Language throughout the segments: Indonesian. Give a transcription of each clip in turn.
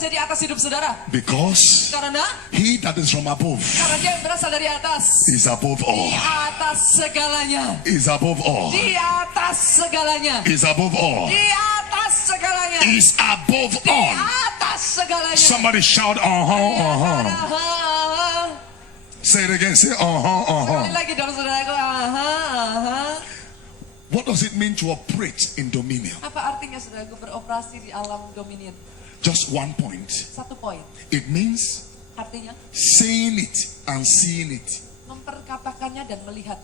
terjadi atas hidup saudara? Because Karena he that is from above dia yang berasal dari atas. is above all. Di atas segalanya. Is above all. Di atas segalanya. Is above all. Di atas segalanya. Is above Di all. atas segalanya. Somebody shout, Say it again. Say, Sekali lagi dong saudaraku. What does it mean to operate in dominion? Apa artinya saudaraku beroperasi di alam dominion? Just one point. Satu poin. It means Artinya saying it and seeing it. memperkatakannya dan melihat.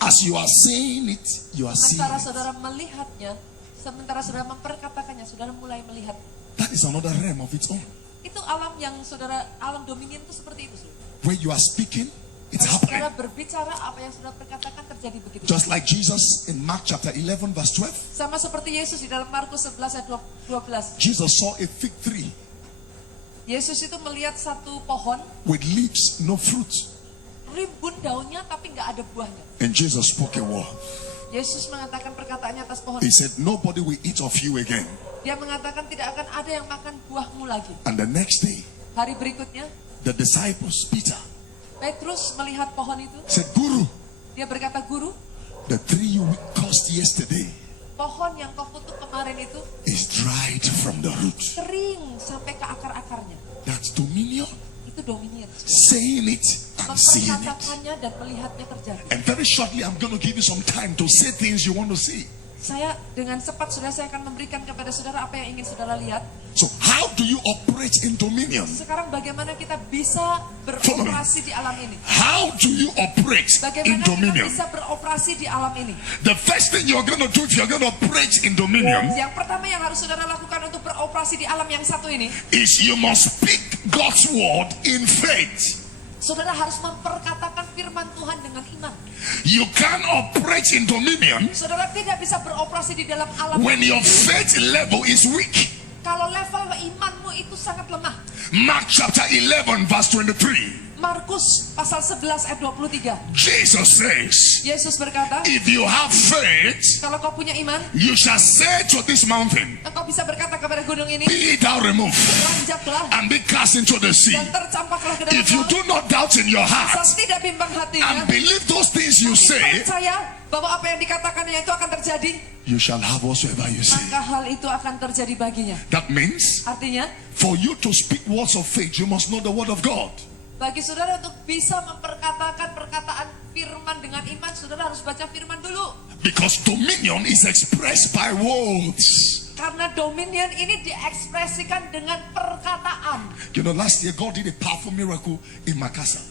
As you are saying it, you are seeing Sementara it. saudara melihatnya, sementara saudara memperkatakannya, saudara mulai melihat. That is another realm of its own. Itu alam yang saudara, alam dominion itu seperti itu. Saudara. Where you are speaking, it's Kalau happening. saudara berbicara, apa yang saudara perkatakan terjadi begitu. Just like Jesus in Mark chapter 11 verse 12. Sama seperti Yesus di dalam Markus 11 ayat 12. Jesus saw a fig tree Yesus itu melihat satu pohon, with leaves, no fruit. rimbun daunnya tapi nggak ada buahnya. And Jesus spoke a word. Yesus mengatakan perkataannya atas pohon. He said, nobody will eat of you again. Dia mengatakan tidak akan ada yang makan buahmu lagi. And the next day, Hari berikutnya, the disciples, Peter, Petrus melihat pohon itu. said, Guru, Dia berkata, Guru, the tree you cursed yesterday pohon yang kau kutuk kemarin itu is dried from the root. kering sampai ke akar-akarnya. That's dominion. Itu dominion. Saying it and seeing it. Memperkatakannya dan melihatnya terjadi. And very shortly, I'm going to give you some time to say things you want to see. Saya dengan cepat saudara, saya akan memberikan kepada saudara apa yang ingin saudara lihat. So how do you operate in dominion? Sekarang bagaimana kita bisa beroperasi di alam ini? How do you operate in Bagaimana kita dominion? bisa beroperasi di alam ini? The first thing you're going to do if you're going to operate in dominion Yang pertama yang harus saudara lakukan untuk beroperasi di alam yang satu ini, is you must speak God's word in faith. saudara harus memperkatakan firman Tuhan dengan iman. You can't operate in dominion Saudara tidak bisa beroperasi di dalam alam when ini your faith level is weak. kalau level imanmu itu sangat lemah. Mark chapter 11 verse 23. Markus pasal 11 ayat 23. Jesus says, Yesus berkata, if you have faith, kalau kau punya iman, you shall say to this mountain, engkau bisa berkata kepada gunung ini, be thou removed beranjaklah and be cast into the sea. dan tercampaklah ke dalam If you laut. do not doubt in your heart Asal tidak bimbang hatinya, and believe those things you say, percaya bahwa apa yang dikatakannya itu akan terjadi, you shall have whatsoever you say. maka hal itu akan terjadi baginya. That means Artinya, for you to speak words of faith, you must know the word of God. bagi saudara untuk bisa memperkatakan perkataan firman dengan iman, saudara harus baca firman dulu. Because dominion is expressed by words. Karena dominion ini diekspresikan dengan perkataan. You know, last year God did a powerful miracle in Makassar.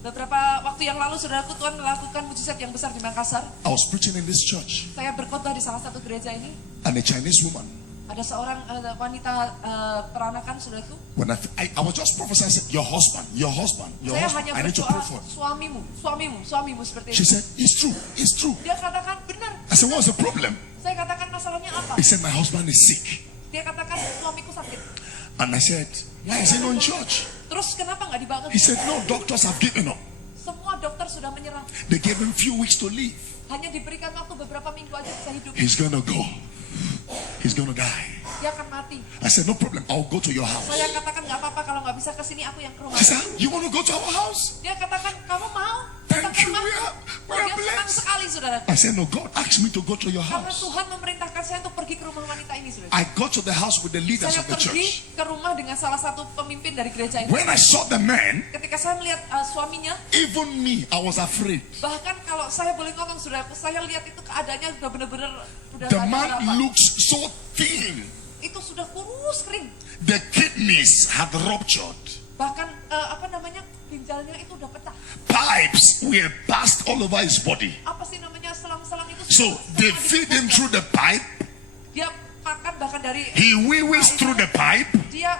Beberapa waktu yang lalu, saudaraku, Tuhan melakukan mujizat yang besar di Makassar. I was preaching in this church, Saya berkhotbah di salah satu gereja ini. and a Chinese woman, Ada seorang wanita peranakan, saudaraku. when I was just prophesying, I said, your husband, your husband, your Saya husband, hanya I need to berdoa, pray for him. suamimu seperti She itu. said, it's true, it's true. Dia katakan benar. I said, what's the problem? Saya katakan masalahnya apa? He said, my husband is sick. Dia katakan suamiku sakit. And I said, why is he not in church? Terus kenapa nggak dibangun? He said, no, doctors have given up. Semua dokter sudah menyerah. They gave him few weeks to live. Hanya diberikan waktu beberapa minggu aja bisa hidup. He's gonna go. He's gonna die. Dia akan mati. I said, no problem, I'll go to your house. Saya katakan nggak apa-apa, kalau nggak bisa ke sini aku yang ke rumah. She said, you want to go to our house? Dia katakan, kamu mau? Thank Datang ke you, rumah? we are Dia senang blessed. sekali, saudara. I said, no, God asked me to go to your Karena house. Tuhan memerintahkan saya untuk pergi ke rumah wanita ini, saudara. I got to the house with the leaders Saya of the pergi church. ke rumah dengan salah satu pemimpin dari gereja ini. When I saw the man, Ketika saya melihat suaminya, even me, I was afraid. bahkan kalau saya boleh ngomong, saudaraku, saya lihat itu keadaannya udah benar-benar udah The nggak ada man harapan. looks so thin. Itu sudah kurus kering. The kidneys had ruptured. Bahkan ginjalnya itu udah pecah. Pipes were passed all over his body. Apa sih namanya, selang-selang itu? So they feed him through the pipe. Dia makan bahkan dari. He wee-wees through the pipe. Dia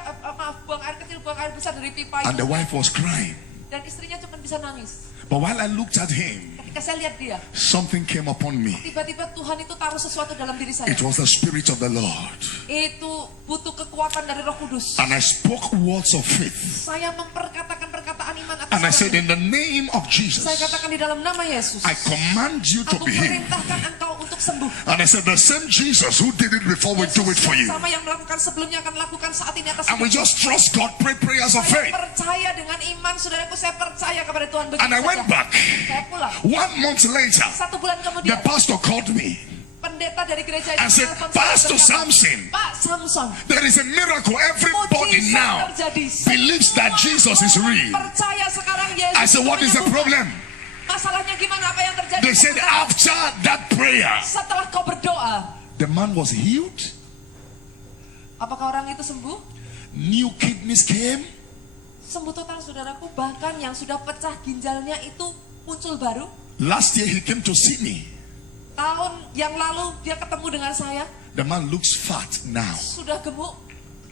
buang air kecil, buang air besar dari pipa And itu. the wife was crying. Dan istrinya cuma bisa nangis. But while I looked at him, Ketika saya lihat dia, something came upon me. tiba-tiba Tuhan itu taruh sesuatu dalam diri saya. It was the Spirit of the Lord. Itu butuh kekuatan dari Roh Kudus. And I spoke words of faith. Saya memperkatakan perkataan iman atas And I orang said, ini. in the name of Jesus, Saya katakan di dalam nama Yesus, I command you to aku be healed. perintahkan engkau untuk untuk sembuh. And I said, the same Jesus who did it before will do it for you. Sama yang melakukan sebelumnya akan lakukan saat ini atas And we just trust God, pray prayers of saya faith. percaya dengan iman, saudaraku, saya percaya kepada Tuhan. Begitu And I went saja. back. Saya pulang. 1 month later, 1 bulan the kemudian, pastor called me pendeta dari gereja and itu said, menelpon saya Pastor berkata, Samson, Pak Samson, there is a miracle. Everybody mujizat now terjadi. believes that Jesus is real. Percaya sekarang Yesus. I said, what is the menyembuhkan. problem? Masalahnya gimana? Apa yang terjadi? They said, after that prayer, Setelah kau berdoa, the man was healed. apakah orang itu sembuh? New kidneys came. Sembuh total, saudaraku. Bahkan yang sudah pecah ginjalnya itu muncul baru. Last year he came to see me. Tahun yang lalu dia ketemu dengan saya. The man looks fat now. Sudah gemuk,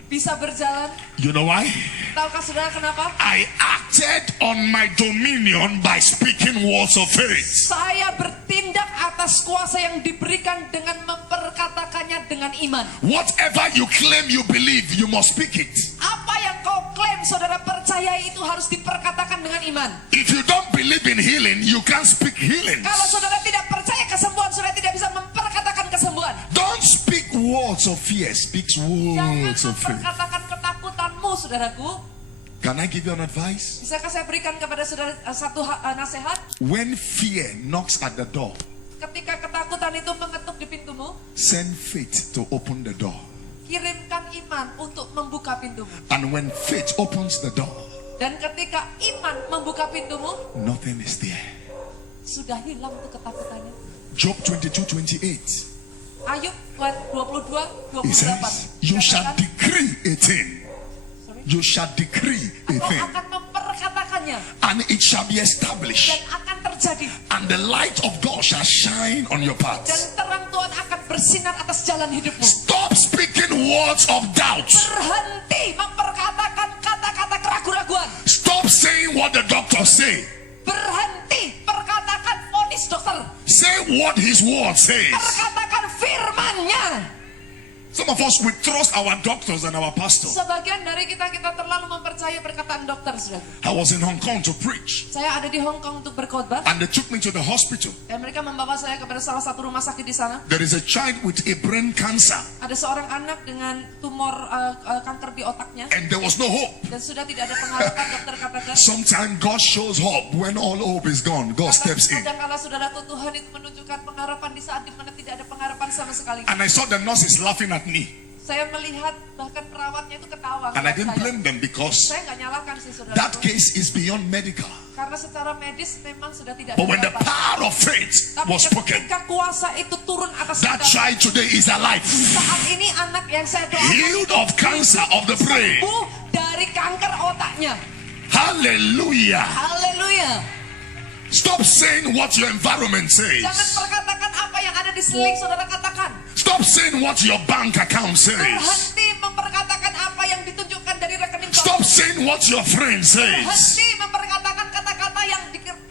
bisa berjalan. You know why? Tahukah saudara kenapa? I acted on my dominion by speaking words of faith. Saya bertindak atas kuasa yang diberikan dengan memperkatakannya dengan iman. Whatever you claim you believe, you must speak it. Apa yang kau klaim, saudara percaya, itu harus diperkatakan dengan iman. If you don't believe in healing, you can't speak healing. Kalau saudara tidak percaya kesembuhan, saudara tidak bisa memperkatakan kesembuhan. Don't speak words of fear, speak Jangan words of faith. memperkatakan ketakutanmu, saudaraku. Can I give you an advice? Bisakah saya berikan kepada saudara satu nasihat? When fear knocks at the door, Ketika ketakutan itu mengetuk di pintumu, send faith to open the door. kirimkan iman untuk membuka pintumu. And when faith opens the door, Dan ketika iman membuka pintumu, nothing is there. sudah hilang tuh ketakutannya. Job 22:28. Ayub 22, He 28. says, you shall Dikatakan, decree a thing. sorry, You shall decree a engkau thing. akan memperkatakannya And it shall be established. dan akan terjadi. And the light of God shall shine on your Dan path. terang Tuhan akan bersinar atas jalan hidupmu. Stop speaking words of doubt. Berhenti memperkatakan kata-kata keraguan-raguan. Stop saying what the doctors say. Berhenti perkatakan vonis dokter. Say what his word says. Perkatakan firman-Nya. Some of us, we trust our doctors and our pastors. Sebagian dari kita terlalu mempercayai perkataan dokter, saudara. I was in Hong Kong to preach. Saya ada di Hong Kong untuk berkhotbah. And they took me to the hospital. Dan mereka membawa saya kepada salah satu rumah sakit di sana. There is a child with a brain cancer. Ada seorang anak dengan tumor kanker di otaknya. And there was no hope. Dan sudah tidak ada pengharapan, dokter katakan. Sometimes God shows hope when all hope is gone. God steps in. Kadang-kadang saudaraku, Tuhan itu menunjukkan pengharapan di saat dimana tidak ada pengharapan sama sekali. And I saw the nurses laughing at me. Saya melihat bahkan perawatnya itu ketawa. And I ngeliat didn't saya. blame them because Saya nggak nyalakan sih, saudara. that case is beyond medical. Karena secara medis memang sudah tidak But ada when the harapan. power of faith Tapi was spoken, ketika kuasa itu turun atas that kita, child today is alive. saat ini anak yang saya doakan Healed of cancer of the brain. sembuh dari kanker otaknya. Hallelujah. Haleluya. Stop saying what your environment says. Jangan perkatakan apa yang ada di seling saudara katakan. Stop saying what your bank account says. Berhenti memperkatakan apa yang ditunjukkan dari rekening Stop kamu. saying what your friend says. Berhenti memperkatakan kata-kata yang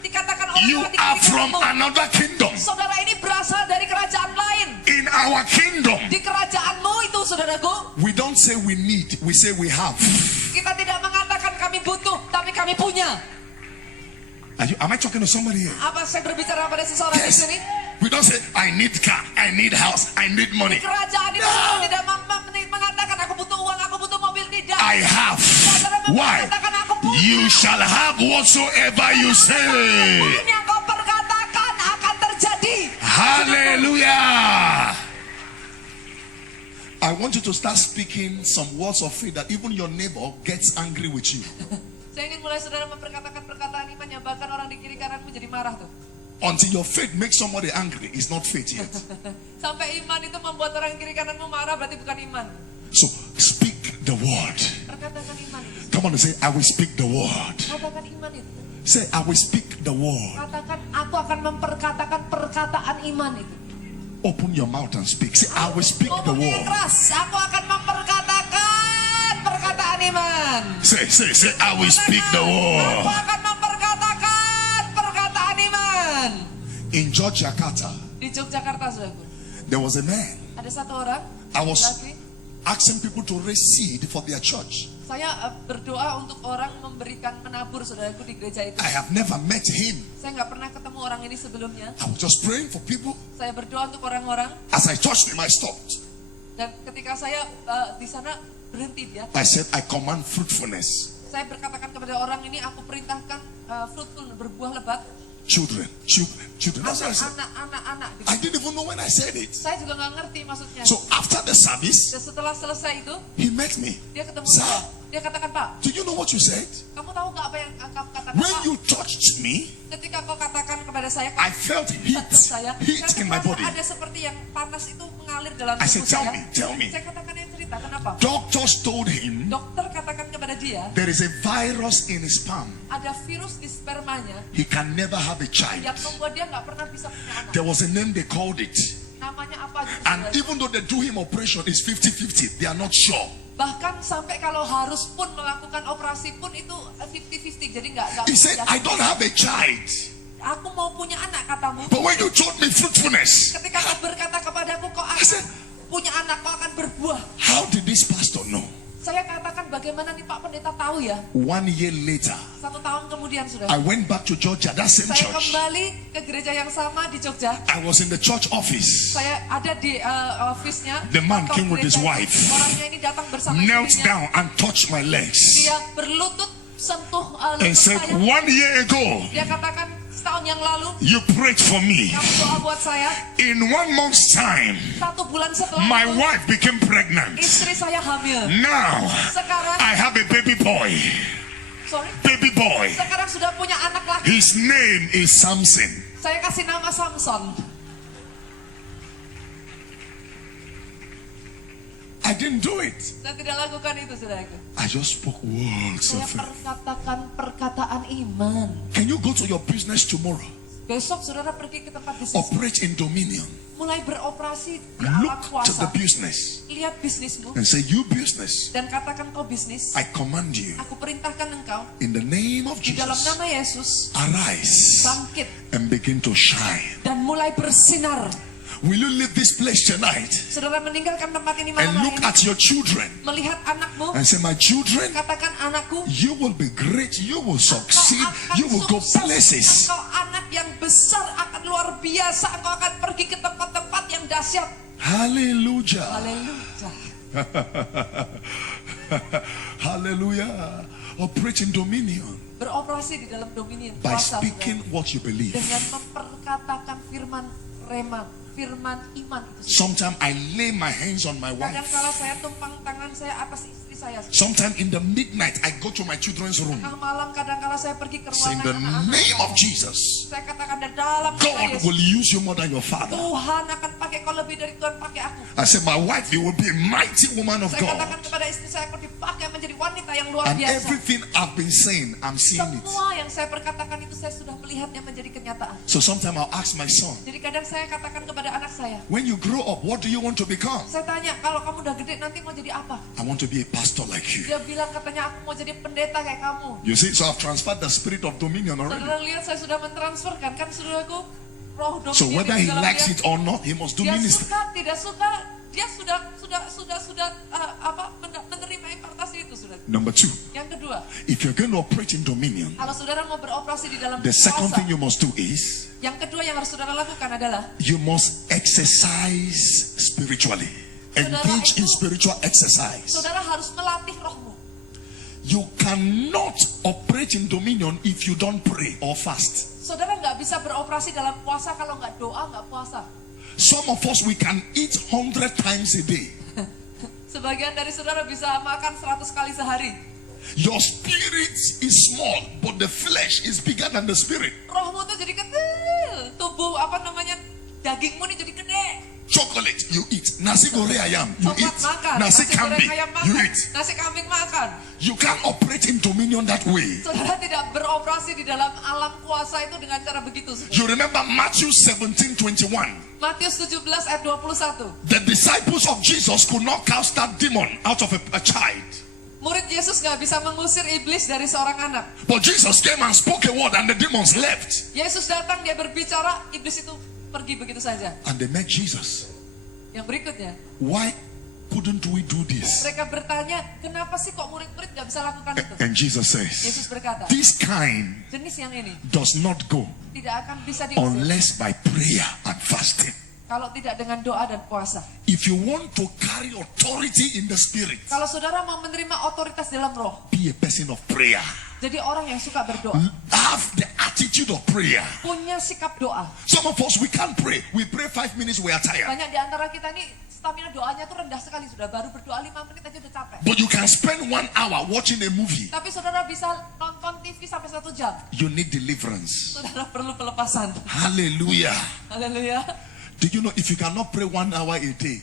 dikatakan oleh You orang di are kiri from kamu. another kingdom. Saudara ini berasal dari kerajaan lain. In our kingdom, Di kerajaanmu itu, saudaraku, we don't say we need, we say we have. kita tidak mengatakan kami butuh, tapi kami punya. Am I talking to somebody here? Apa saya berbicara pada seseorang di Yes. sini? We don't say I need car, I need house, I need money. Di kerajaan itu No. tidak mengatakan aku butuh uang, aku butuh mobil, tidak. I have. Why? You shall have whatsoever you say. Apapun yang kau perkatakan akan terjadi. Hallelujah. I want you to start speaking some words of faith that even your neighbor gets angry with you. Saya ingin mulai saudara memperkatakan perkataan iman yang bahkan orang di kiri kananmu jadi marah tuh. Until your faith makes somebody angry, it's not faith yet. Sampai iman itu membuat orang kiri kananmu marah, berarti bukan iman. So speak the word. Perkatakan iman itu. Come on and say, I will speak the word. Katakan iman itu. Say, I will speak the word. Katakan, aku akan memperkatakan perkataan iman itu. Open your mouth and speak. Say, I will speak the Ngomong yang word. keras, aku akan memperkatakan perkataan iman. Say, I will speak the Aku word. akan memperkatakan perkataan iman. In Yogyakarta, Di Yogyakarta, saudaraku, there was a man ada satu orang I was- laki. asking people to raise seed for their church. Saya berdoa untuk orang memberikan menabur, saudaraku, di gereja itu. I have never met him. Saya nggak pernah ketemu orang ini sebelumnya. I was just praying for people. Saya berdoa untuk orang-orang. As I touched him, I stopped. Dan ketika saya di sana berhenti dia. I said, I command fruitfulness. Saya berkatakan kepada orang ini, aku perintahkan fruitful, berbuah lebat. Children. That's what I said. Anak. I didn't even know when I said it. Saya juga nggak ngerti maksudnya. So after the service, Dan setelah selesai itu, he met me. dia ketemu Sir, saya. Dia katakan, Pak, do you know what you said? kamu tahu nggak apa yang kamu katakan, When Pak? you touched me, Ketika kau katakan kepada saya, I felt heat saya in my merasa body. ada seperti yang panas itu mengalir dalam I tubuh said, saya. tell me. Saya katakan yang cerita, kenapa? Doctors told him Dokter katakan kepada dia, there is a virus in his sperm. ada virus di spermanya He can never have a child. yang membuat dia nggak pernah bisa punya anak. There was a name they called it. Namanya apa gitu? And saudara? even though they do him operation, it's 50-50. They are not sure. Bahkan sampai kalau harus pun melakukan operasi pun itu 50-50. Jadi nggak He said, bisa. I don't have a child. Aku mau punya anak katamu. But when you told me fruitfulness, Ketika kau berkata kepadaku kau I said, akan punya anak, kau akan berbuah. how did this pastor know? Saya katakan bagaimana nih Pak Pendeta tahu ya? 1 year later, 1 tahun kemudian sudah. I went back to Georgia, that same Saya church. kembali ke gereja yang sama di Jogja. I was in the church office. Saya ada di office-nya. The man kantor came with his gereja. wife. Orangnya ini datang bersama Knelt istrinya. down and touched my legs. Dia berlutut sentuh And lutut said, saya. 1 year ago, Dia katakan setahun yang lalu you prayed for me. kamu doa buat saya. In 1 month's time, 1 bulan setelah my itu, wife became pregnant. istri saya hamil. Now, Sekarang, I have a baby boy. sorry, Baby boy. sekarang sudah punya anak laki. His name is Samson. Saya kasih nama Samson. I didn't do it. Saya tidak lakukan itu, saudaraku. I just spoke words Saya of faith. perkatakan perkataan iman. Can you go to your business tomorrow? Besok saudara pergi ke tempat bisnis. Operate in dominion. Mulai beroperasi di alam Look to kuasa. the business Lihat bisnismu. and say, you business, Dan katakan kau bisnis. I command you Aku perintahkan engkau. in the name of Di dalam Jesus, nama Yesus. arise Bangkit. and begin to shine. Dan mulai bersinar. Will you leave this place tonight Saudara meninggalkan tempat ini and malam look hari ini. at your children Melihat anakmu. and say, my children, Katakan anakku. you will be great, you will Engkau succeed, akan you will go sukses. places. Engkau anak yang besar, akan luar biasa. Engkau akan pergi ke tempat-tempat yang dahsyat. Hallelujah. Haleluya. Hallelujah. Operate in dominion Beroperasi di dalam dominion by kuasa. speaking saudara. what you believe. Dengan memperkatakan firman rema, firman iman itu. Sometimes I lay my hands on my Kadang wife. kala saya tumpang tangan saya atas istri saya. Sometimes in the midnight I go to my children's room. Tengah malam kadang kala saya pergi ke Say in ruangan the anak-anak name of saya. Jesus, Saya katakan dari dalam nama God Yesus, will use you more than your father. Tuhan akan pakai kau lebih dari Tuhan pakai aku. I said, my wife, you will be a mighty woman of Saya katakan God. kepada istri saya, aku dipakai menjadi wanita yang luar And biasa. everything I've been saying, I'm seeing it. Semua yang saya perkatakan itu saya sudah melihatnya menjadi kenyataan. So sometimes I'll ask my son, Jadi kadang saya katakan kepada anak saya, when you grow up, what do you want to become? saya tanya, kalau kamu udah gede nanti mau jadi apa? I want to be a pastor like you. Dia bilang katanya aku mau jadi pendeta kayak kamu. You see, so I've transferred the spirit of dominion already. Saudara lihat saya sudah mentransferkan kan saudaraku roh dominion So whether di he dalam likes dia. it or not, he must do Dia ministry. suka tidak suka dia sudah menerima impartasi itu sudah. Number 2, Yang kedua, if you're going to operate in dominion, kalau saudara mau beroperasi di dalam the second kuasa, thing you must do is yang kedua yang harus saudara lakukan adalah you must exercise spiritually. Engage in spiritual exercise. saudara harus melatih rohmu. You cannot operate in dominion if you don't pray or fast. Saudara nggak bisa beroperasi dalam puasa kalau nggak doa, nggak puasa. Some of us, we can eat 100 times a day. Sebagian dari saudara bisa makan 100 kali sehari. Your spirit is small, but the flesh is bigger than the spirit. Rohmu tuh jadi kecil, tubuh dagingmu nih jadi gede. Chocolate, you eat. Nasi goreng ayam, you Coklat eat. makan, Nasi goreng kambing, ayam you makan, eat. nasi kambing makan. You can't operate in dominion that way. Saudara tidak beroperasi di dalam alam kuasa itu dengan cara begitu. Saudara. You remember Matthew 17:21. Matius 17 ayat 21. The disciples of Jesus could not cast that demon out of a child. Murid Yesus nggak bisa mengusir iblis dari seorang anak. But Jesus came and spoke a word and the demons left. Yesus datang, dia berbicara, iblis itu pergi begitu saja. And they met Jesus. Yang berikutnya, Why couldn't we do this? mereka bertanya, kenapa sih kok murid-murid nggak bisa lakukan itu? And Jesus Yesus says, berkata, this kind jenis yang ini does not go tidak akan bisa diusir unless by prayer and fasting. Kalau tidak dengan doa dan puasa. If you want to carry authority in the spirit, Kalau saudara mau menerima otoritas dalam roh, be a person of prayer. jadi orang yang suka berdoa, Have the attitude of prayer. punya sikap doa. Some of us, we can't pray. We pray 5 minutes, we are tired. Banyak di antara kita nih stamina doanya tuh rendah sekali, sudah baru berdoa 5 menit aja udah capek. But you can spend 1 hour watching a movie. Tapi saudara bisa nonton TV sampai 1 jam. You need deliverance. Saudara perlu pelepasan. Hallelujah. Haleluya. Do you know if you cannot pray 1 hour a day,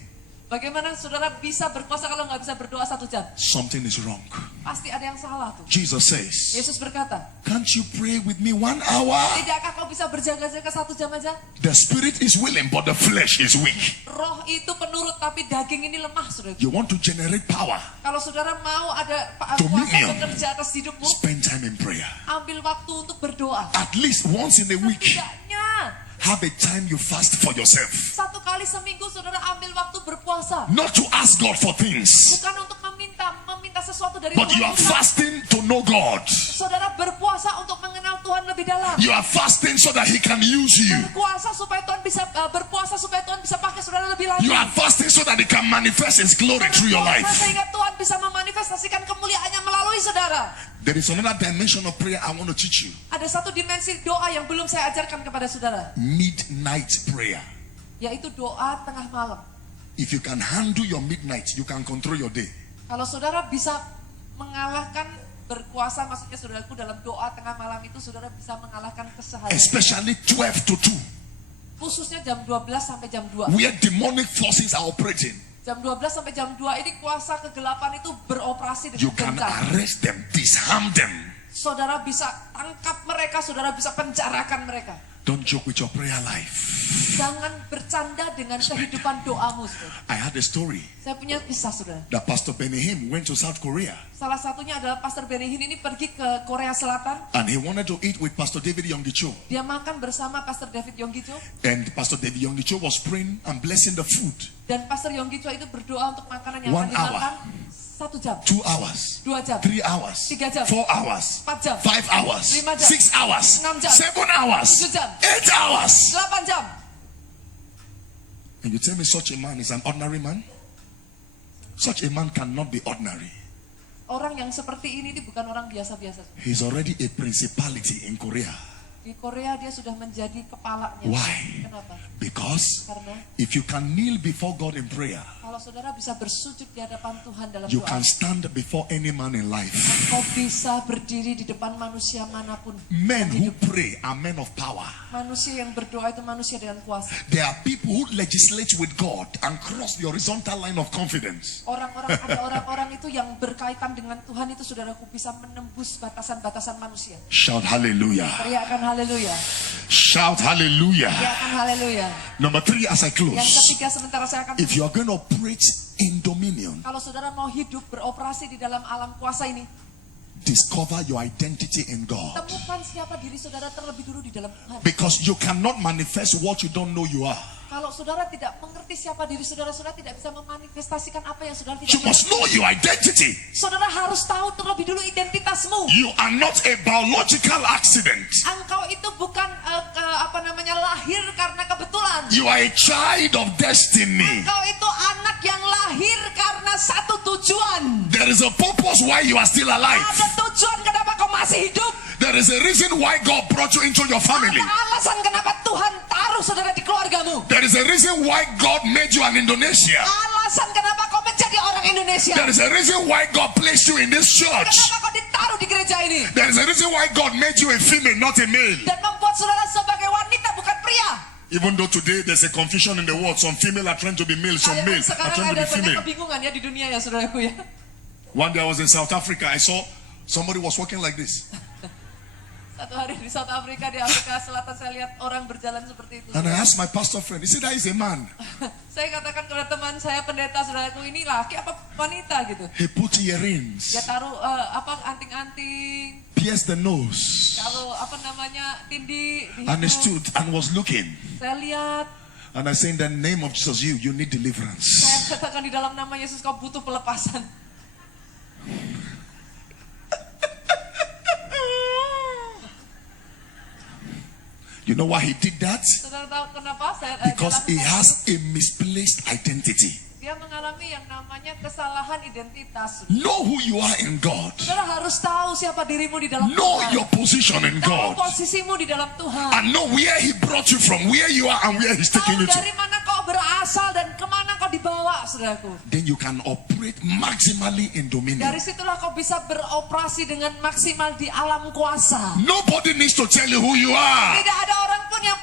Bagaimana saudara bisa berpuasa kalau nggak bisa berdoa 1 jam? something is wrong. Pasti ada yang salah tuh. Jesus says, Yesus berkata, can't you pray with me 1 hour? tidakkah kau bisa berjaga-jaga 1 jam aja? The spirit is willing, but the flesh is weak. Roh itu penurut tapi daging ini lemah, saudara. You want to generate power, Kalau saudara mau ada Dominion. kuasa bekerja atas hidupmu, spend time in prayer. ambil waktu untuk berdoa. At least once in a week, Setidaknya have a time you fast for yourself. 1 kali seminggu saudara ambil waktu berpuasa. Not to ask God for things, Bukan untuk meminta sesuatu dari but you Tuhan. are fasting to know God. Saudara berpuasa untuk mengenal Tuhan lebih dalam. You are fasting so that He can use you. Berpuasa supaya Tuhan bisa berpuasa supaya Tuhan bisa pakai saudara lebih lanjut. You are fasting so that He can manifest His glory through your Berpuasa life. sehingga Tuhan bisa memanifestasikan kemuliaannya melalui saudara. There is another dimension of prayer I want to teach you. Ada satu dimensi doa yang belum saya ajarkan kepada saudara, Midnight prayer. yaitu doa tengah malam. If you can handle your midnight, you can control your day. Kalau saudara bisa mengalahkan berpuasa, maksudnya saudaraku dalam doa tengah malam itu saudara bisa mengalahkan keseharian. Especially 12 to 2, Khususnya jam 12 sampai jam 2. where demonic forces are operating. Jam 12 sampai jam 2 ini kuasa kegelapan itu beroperasi You dengan can gencar. arrest them, disarm them. Saudara bisa tangkap mereka, saudara bisa penjarakan mereka. Don't joke with your prayer life. Jangan bercanda dengan kehidupan doamu, saudara. I had a story Saya punya kisah, saudara. that Pastor Benny Hinn went to South Korea Salah satunya adalah Pastor Benny Hinn ini pergi ke Korea Selatan. and he wanted to eat with Pastor David Yonggi-cho. Dia makan bersama Pastor David Yonggi-cho. And Pastor David Yonggi-cho was praying and blessing the food. Dan Pastor Yonggi-cho itu berdoa untuk makanan yang 1 akan dimakan 1 jam, 2 hours, 2 jam, 3 hours, 3 jam, 4 hours, 4 jam, 5 hours, 5 jam, 6 hours, 6 jam, 7 hours, 7 jam, 8 hours. 8 jam. And you tell me such a man is an ordinary man? Such a man cannot be ordinary. Orang yang seperti ini bukan orang biasa-biasa. He's already a principality in Korea. Di Korea dia sudah menjadi kepalanya. Why? Kenapa? Because Karena if you can kneel before God in prayer, kalau saudara bisa bersujud di hadapan Tuhan dalam you doa, can stand before any man in life. engkau bisa berdiri di depan manusia manapun. Men yang who hidup. pray are men of power. Manusia yang berdoa itu manusia dengan kuasa. There are people who legislate with God and cross the horizontal line of confidence. Ada orang-orang itu yang berkaitan dengan Tuhan itu saudaraku bisa menembus batasan-batasan manusia. Shout hallelujah. Teriakan haleluya. Shout hallelujah. Teriakan haleluya. Number 3, as I Yang close, ketiga sementara saya akan if you are going to operate in dominion, kalau saudara mau hidup beroperasi di dalam alam kuasa ini, discover your identity in God. temukan siapa diri saudara terlebih dulu di dalam Tuhan. Because you cannot manifest what you don't know you are. Kalau saudara tidak mengerti siapa diri saudara, saudara tidak bisa memanifestasikan apa yang saudara tidak You must know your identity. Saudara harus tahu terlebih dulu identitasmu. You are not a biological accident. Engkau itu bukan lahir karena kebetulan. You are a child of destiny. Engkau itu anak yang lahir karena satu tujuan. There is a purpose why you are still alive. Ada tujuan kenapa kau masih hidup. There is a reason why God brought you into your family. Ada alasan kenapa Tuhan taruh saudara di keluargamu. There is a reason why God made you an Indonesia. Alasan kenapa kau menjadi orang Indonesia. There is a reason why God placed you in this church. Kenapa kau ditaruh di gereja ini. There is a reason why God made you a female, not a male. Dan membuat saudara sebagai wanita bukan pria. Even though today there's a confusion in the world. Some female are trying to be male, some male are Sekarang trying to ada be banyak female. kebingungan ya di dunia ya saudaraku ya. One day I was in South Africa. I saw somebody was walking like this. Satu hari di South Africa, di Afrika Selatan saya lihat orang berjalan seperti itu. And I asked my pastor friend, he said, that is a man. Saya katakan kepada teman saya pendeta saudaraku, ini laki apa wanita gitu. He put earrings, Dia taruh anting-anting, pierced the nose, kalau tindi di and he hidung. stood and was looking. Saya lihat, And I said, in the name of Jesus, you need deliverance. saya katakan di dalam nama Yesus kau butuh pelepasan. You You know why he did that? Saudara tahu kenapa? Because he has a misplaced identity. Dia mengalami yang namanya kesalahan identitas. Know who you are in God. Saudara harus tahu siapa dirimu di dalam Know Tuhan. your position in Tahu God. posisimu di dalam Tuhan. And know where he brought you from, where you are and where he's taking Tahu you to. dari mana kau berasal dan kemana kau dibawa, saudaraku. Then you can operate maximally in dominion. Dari situlah kau bisa beroperasi dengan maksimal di alam kuasa. Nobody needs to tell you who you are. Tidak ada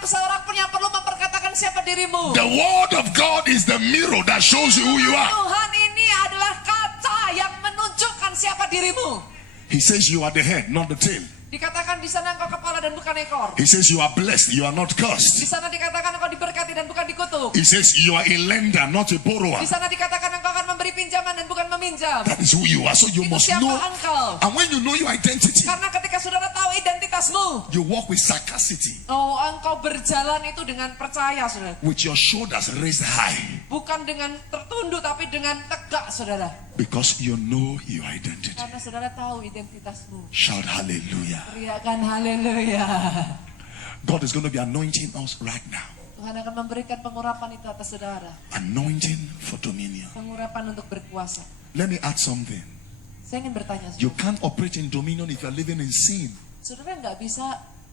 seorang pun yang perlu memperkatakan siapa dirimu. The word of God is the mirror that shows you who you are. Tuhan ini adalah kaca yang menunjukkan siapa dirimu. He says you are the head, not the tail. Dikatakan di sana engkau kepala dan bukan ekor. He says you are blessed, you are not Di cursed. sana dikatakan engkau diberkati dan bukan dikutuk. He says you are a lender, not a borrower. Di sana dikatakan engkau akan memberi pinjaman dan bukan meminjam. That is who you are. So you Itu must siapa know. engkau. And when you know your identity, Karena ketika saudara tahu identitasmu, you walk with sagacity, engkau berjalan itu dengan percaya, saudara. with your shoulders raised high, Bukan dengan tertunduk tapi dengan tegak, saudara. because you know your identity. Karena saudara tahu identitasmu. Shout hallelujah. Teriakan haleluya. God is going to be anointing us right now. Tuhan akan memberikan pengurapan itu atas saudara. Anointing for dominion. Pengurapan untuk berkuasa. Let me add something. Saya ingin bertanya, You saudara. can't operate in dominion if you're living in sin. Saudara nggak bisa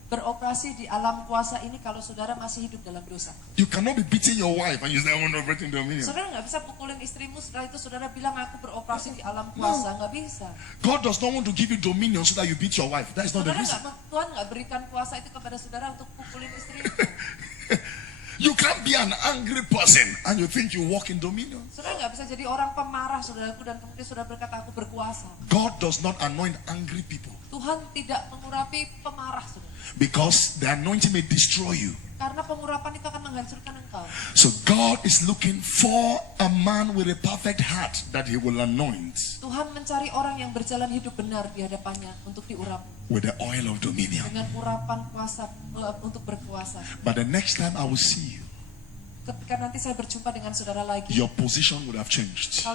beroperasi di alam kuasa ini kalau saudara masih hidup dalam dosa. You cannot be beating your wife and you say, I want to operate in dominion. Saudara nggak bisa pukulin istrimu setelah itu saudara bilang aku beroperasi di alam kuasa. Nggak bisa. God does not want to give you dominion so that you beat your wife. That is not the Saudara reason. Tuhan nggak berikan kuasa itu kepada saudara untuk pukulin istrimu. You can't be an angry person and you think you walk in dominion. Saudara nggak bisa jadi orang pemarah, saudaraku, dan kemudian saudara berkata aku berkuasa. God does not anoint angry people Tuhan tidak mengurapi pemarah, saudara. because the anointing may destroy you. Karena pengurapan itu akan menghancurkan engkau. So God is looking for a man with a perfect heart that he will anoint Tuhan mencari orang yang berjalan hidup benar di hadapannya untuk diurapi with the oil of dominion. dengan urapan kuasa untuk berkuasa. But the next time I will see you, Ketika nanti saya berjumpa dengan saudara lagi, your position would have changed.